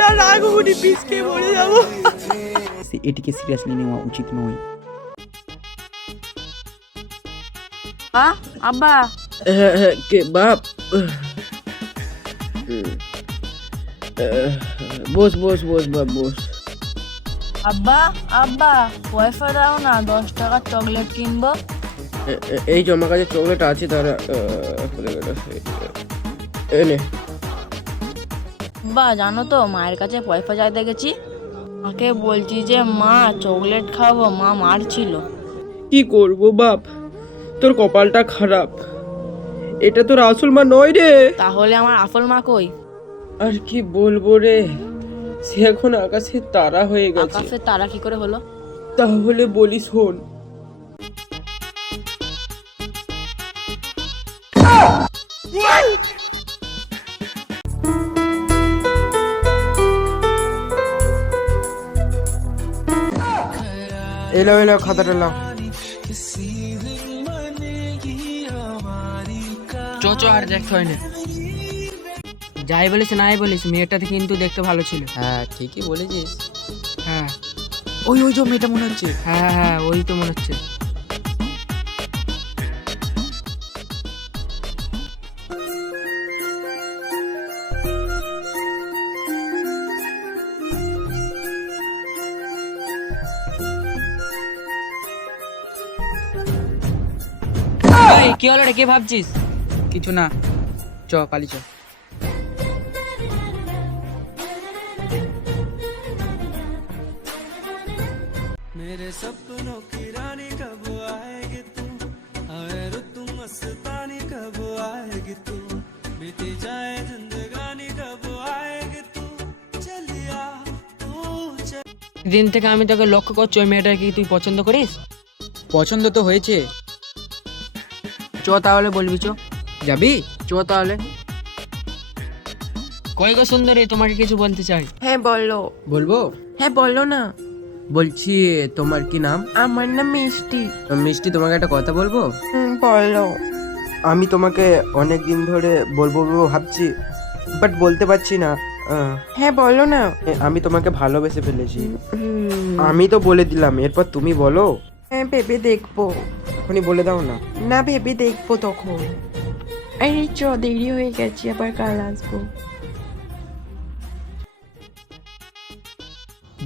না, রাগহুনি পিসকে মরে যাবো। এটিকে সিরিয়াসলি নেওয়া উচিত নয়। আব্বা কে বাপ? বস বস বস বাপ বস। আব্বা আব্বা পয়সা দাও না, 10 টাকার চকলেট কিনবো। এই যে আমার কাছে চকলেট আছে, তারা এনে। আব্বা জানো তো, মায়ের কাছে পয়সা চাইতে গেছি, মাকে বলছি যে মা চকলেট খাবো, মা মারছিল। কি করব বাপ, তোর কপালটা খারাপ, এটা তোর আসল মা নয় রে। তাহলে আমার আসল মা কই? আর কি বলবো রে, সে এখন আকাশে তারা হয়ে গেছে। আকাশের তারা কি করে হলো? তাহলে বলি শোন। এলো এলো খাতাটা নাও। চ আর দেখতে হয় না, যাই বলিস নাই বলিস, মেয়েটাতে কিন্তু দেখতে ভালো ছিল। হ্যাঁ ঠিকই বলেছিস। হ্যাঁ ওই ওই যে মেয়েটা মনে হচ্ছে। হ্যাঁ হ্যাঁ, ওই তো মনে হচ্ছে। এই, কি হলো রে, কি ভাবছিস? কিছু না, চ পালি চ। मेरे सपनों की रानी कब आएगी तू, आए रुतु मस्तानी कब आएगी तू, बीती जाए जिंदगानी कब आएगी तू, चलिया तू चल। দিন থেকে আমি তোকে লক্ষ্য করছি, ওই মেয়েটাকে কি তুই পছন্দ করিস? পছন্দ তো হয়েছে। চ তাহলে বলবি, চ যাবি? চ তাহলে। কই গো সুন্দরী, তোমাকে কিছু বলতে চাই। হ্যাঁ বলো। বলবো? হ্যাঁ বলো না। বলছি তোমার কি নাম? আমার নাম মিষ্টি। মিষ্টি, তোমাকে একটা কথা বলবো। বলো। আমি তোমাকে অনেক দিন ধরে বলবো বলবো ভাবছি, বাট বলতে পারছি না। হ্যাঁ বলো না। আমি তোমাকে ভালোবেসে ফেলেছি। আমি তো বলে দিলাম, এরপর তুমি বলো। হ্যাঁ ভেবে দেখবো। এখনই বলে দাও না। না ভেবে দেখবো তখন। আরে চ, দেরি হয়ে গেছে, আবার কাল আসবো।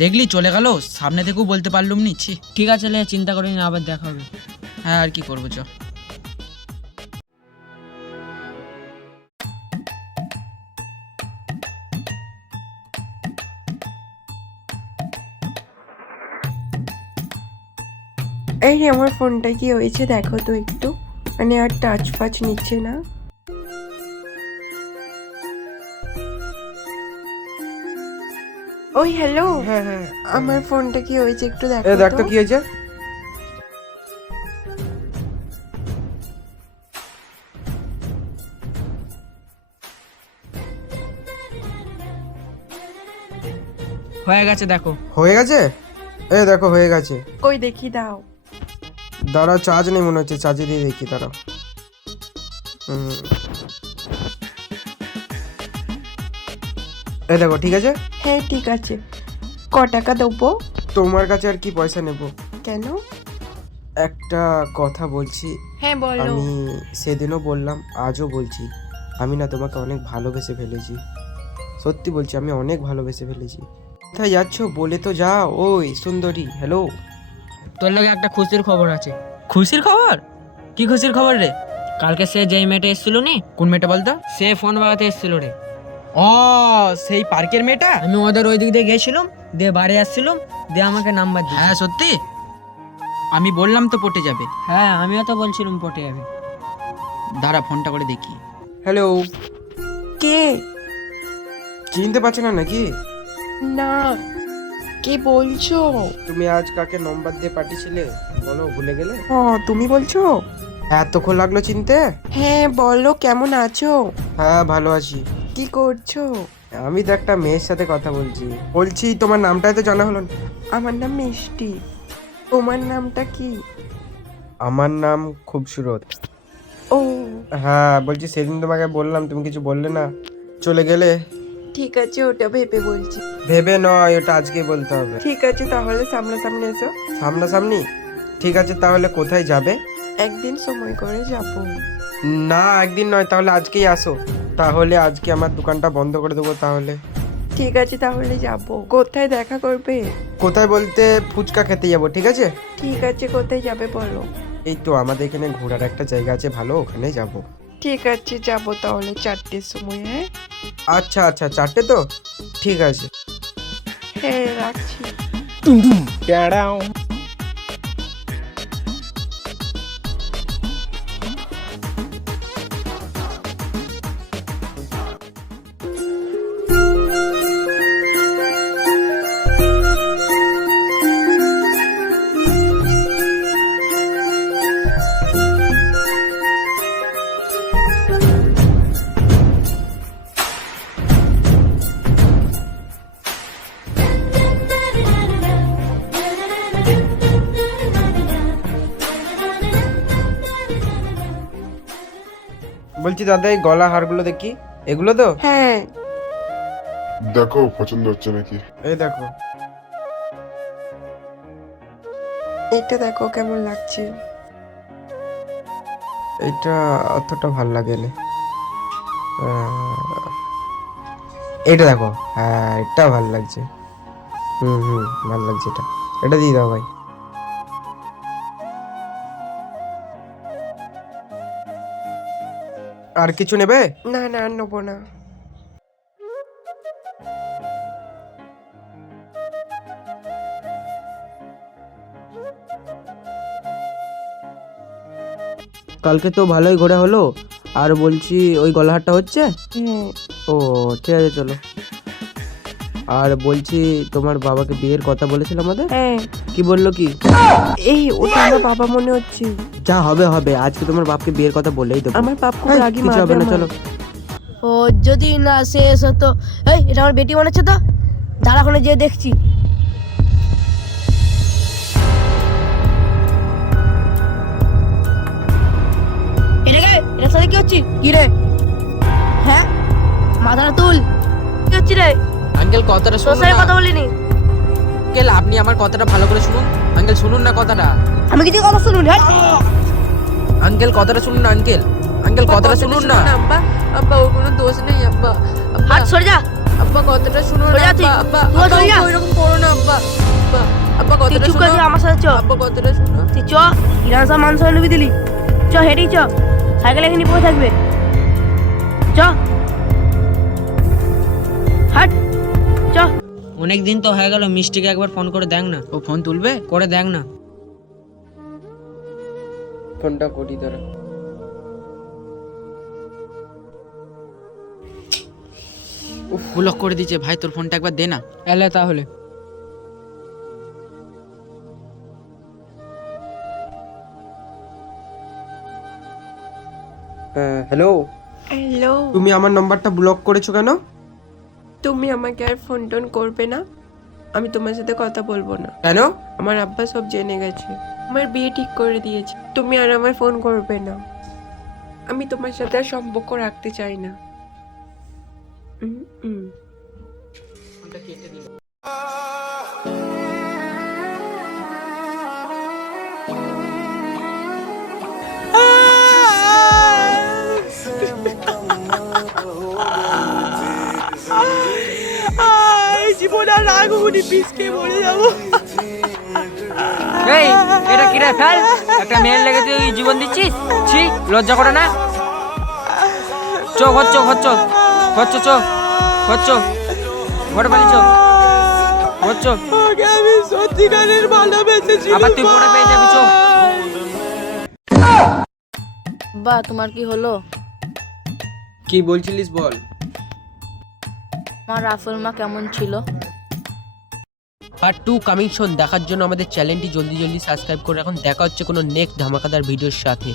দেখলি চলে গেল, সামনে থেকেও বলতে পারলুম নি। ছি। ঠিক আছে লে, চিন্তা করি না, আবার দেখা হবে। হ্যাঁ আর কি করবো, চ। এই রে, আমার ফোনটা কি হয়েছে দেখো তো একটু, মানে আর টাচ ফাচ নিচ্ছে না। ওই হ্যালো, হ্যাঁ হ্যাঁ, আমার ফোনটা কি হয়েছে একটু দেখো দেখ তো তো। কি হয়েছে। হয়ে গেছে দেখো। হয়ে গেছে? দেখো হয়ে গেছে। কই দেখি দাও। দাঁড়া, চার্জ নেই মনে হচ্ছে, চার্জে দিয়ে দেখি, দাঁড়াও। দেখো ঠিক আছে। হ্যাঁ ঠিক আছে। ক টাকা দেবো? তোমার কাছে আর কি পয়সা নেব। কেন? একটা কথা বলছি। হ্যাঁ বলো। আমি সেদিনও বললাম, আজও বলছি, আমি না তোমাকে অনেক ভালোবেসে ফেলেছি। সত্যি বলছি, আমি অনেক ভালোবেসে ফেলেছি। কোথায় যাচ্ছ বলে তো যাও। ওই সুন্দরী, হ্যালো। তোর লগে একটা খুশির খবর আছে। খুশির খবর? কি খুশির খবর রে? কালকে সে যেই মেয়েটা এসেছিল নি, কোন মেয়েটা বলতো? সে ফোন বাগাতে এসেছিল রে। ও সেই পার্কের মেয়েটা? আমি ওদের ওই দিক দিয়ে গেছিলাম, দিয়ে বাড়ি আসছিলাম, দিয়ে আমাকে নাম্বার দিয়ে। হ্যাঁ সত্যি, আমি বললাম তো পটে যাবে। হ্যাঁ আমিও তো বলছিলাম পটে যাবে। দাঁড়া ফোনটা করে দেখি। হ্যালো, কে? চিনতে পারছো না নাকি? না, কে বলছো? তুমি আজ কাকে নম্বর দিয়ে পাঠিয়েছিলে বলো, ভুলে গেলে? ও তুমি বলছো? এতক্ষণ লাগলো চিনতে? হ্যাঁ বলো, কেমন আছো? হ্যাঁ ভালো আছি। কি করছো? আমি তো একটা মেয়ের সাথে কথা বলছি। বলছি তোমার নামটাই তো জানা হলো না। আমার নাম মিষ্টি। তোমার নামটা কি? আমার নাম খুবসুরত। ও হ্যাঁ বলছি, সেদিন তোমাকে বললাম, তুমি কিছু বললে না, চলে গেলে। ঠিক আছে, ওটা ভেবে বলছি। ভেবে নয়, ওটা আজকে বলতে হবে। ঠিক আছে, তাহলে সামনাসামনি এসো। সামনাসামনি? ঠিক আছে, তাহলে কোথায় যাবে? একদিন সময় করে যাবো। না, একদিন নয়, তাহলে আজকেই আসো। তাহলে আজকে আমার দোকানটা বন্ধ করে দেবো তাহলে। ঠিক আছে, তাহলে যাবো। কোথায় দেখা করবে? কোথায় বলতে ফুচকা খেতে যাবো, ঠিক আছে? ঠিক আছে, কোথায় যাবে বলো। এই তো আমাদের এখানে ঘোরার একটা জায়গা আছে ভালো, ওখানে যাব। ঠিক আছে, যাবো তাহলে 4টের সময়। হ্যাঁ আচ্ছা আচ্ছা, 4টে তো? ঠিক আছে। হ্যাঁ, রাখছি। বলছি দাদা, এই গলা হারগুলো দেখি, এগুলো তো? হ্যাঁ, দেখো পছন্দ হচ্ছে নাকি। এই দেখো। এটা দেখো কেমন লাগছে। এটা অতটা ভাল লাগে না। এটা দেখো, হ্যাঁ এটা ভাল লাগছে। ভাল লাগছে এটা। এটা দিয়ে দাও ভাই। আর কিছু নেবে? না না, আর নেবো না। কালকে তো ভালোই ঘোরা হলো। আর বলছি, ওই গলাহারটা হচ্ছে? হ্যাঁ। ও ঠিক আছে, চলো। আর বলছি, তোমার বাবাকে বিয়ের কথা বলেছিল আমাদের? হ্যাঁ, কি বললো কি? এই ওটা আমার বাবা মনে হচ্ছে। যা হবে হবে, আজকে তোমার বাপকে বিয়ের কথা বলেই দেবো। আমার বাপ খুব এই, রাগী, কিছু হবে মারবে না, চলো। ও যদি না শেষ হতো। এই, এটা আমার বেটি মনে হচ্ছে তো। দাঁড়া, ওখানে যেয়ে দেখছি। এটার সাথে কি হচ্ছে? কি রে? হ্যাঁ, মাথাটা তুল। কি হচ্ছে রে? আঙ্কেল কথাটা তোর শুনুন সাথে না। কথা বলিনি। আঙ্কেল আপনি আমার কথাটা ভালো করে শুনুন। আঙ্কেল শুনুন না কথাটা। আমি কিছু কথা শুনুন। আঙ্কেল কথাটা শুনুন না, আঙ্কেল। আঙ্কেল কথাটা শুনুন না। আব্বা আব্বা ওর কোনো দোষ নেই আব্বা। আব্বা হাত সরে যা। আব্বা কথাটা শুনো সরে না যা তুই। আব্বা। তুই আব্বা সরে যা। আব্বা ওইরকম করো না আব্বা। আব্বা আব্বা তুই কথাটা চুপ শুনো। করে তুই আমার সাথে চ। আব্বা কথাটা শুনো। তুই চ। ইরান সব মান সম্মান দিলি। চ, হেঁটেই চ। সাইকেল এখানে পড়ে থাকবে। চ, হাট, চ। অনেক দিন তো হয়ে গেল, মিষ্টিকে একবার ফোন করে দেখ না। ও ফোন তুলবে? করে দেখ না। ফোনটা করি দাঁড়া। ব্লক করে দিয়েছে ভাই, তোর ফোনটা একবার দে না। এলে তাহলে। হ্যালো, হ্যালো, তুমি আমার নাম্বারটা ব্লক করেছো কেন? তুমি আমাকে আর ফোন টোন করবে না। আমি তোমার সাথে কথা বলবো না। কেন? আমার আব্বা সব জেনে গেছে। আমার বিয়ে ঠিক করে দিয়েছে। তুমি আর আমায় ফোন করবে না। আমি তোমার সাথে আর সম্পর্ক রাখতে চাই না। উম, উম। এই এটা কি রে ফেল? একটা মেয়ের লেগে তুই জীবন দিচ্ছিস? ছি, লজ্জা করে না? চো ঘর চো, ঘর চো, ঘর চো, চো ঘর চো, ঘরে পালি চো, ঘর চো। আমি সত্যিকারের ভালোবেসেছি। আবার তুই পড়ে পেয়ে যাবি, চো। বা তোমার কি হলো? কি বলছিলিস বল। আমার রাফেল মা কেমন ছিল? Part 2 coming soon. দেখার জন্য আমাদের চ্যানেলটি জলদি জলদি সাবস্ক্রাইব করে রাখুন। দেখা হচ্ছে কোনো নেক্সট ধামাকাদার ভিডিওর সাথে।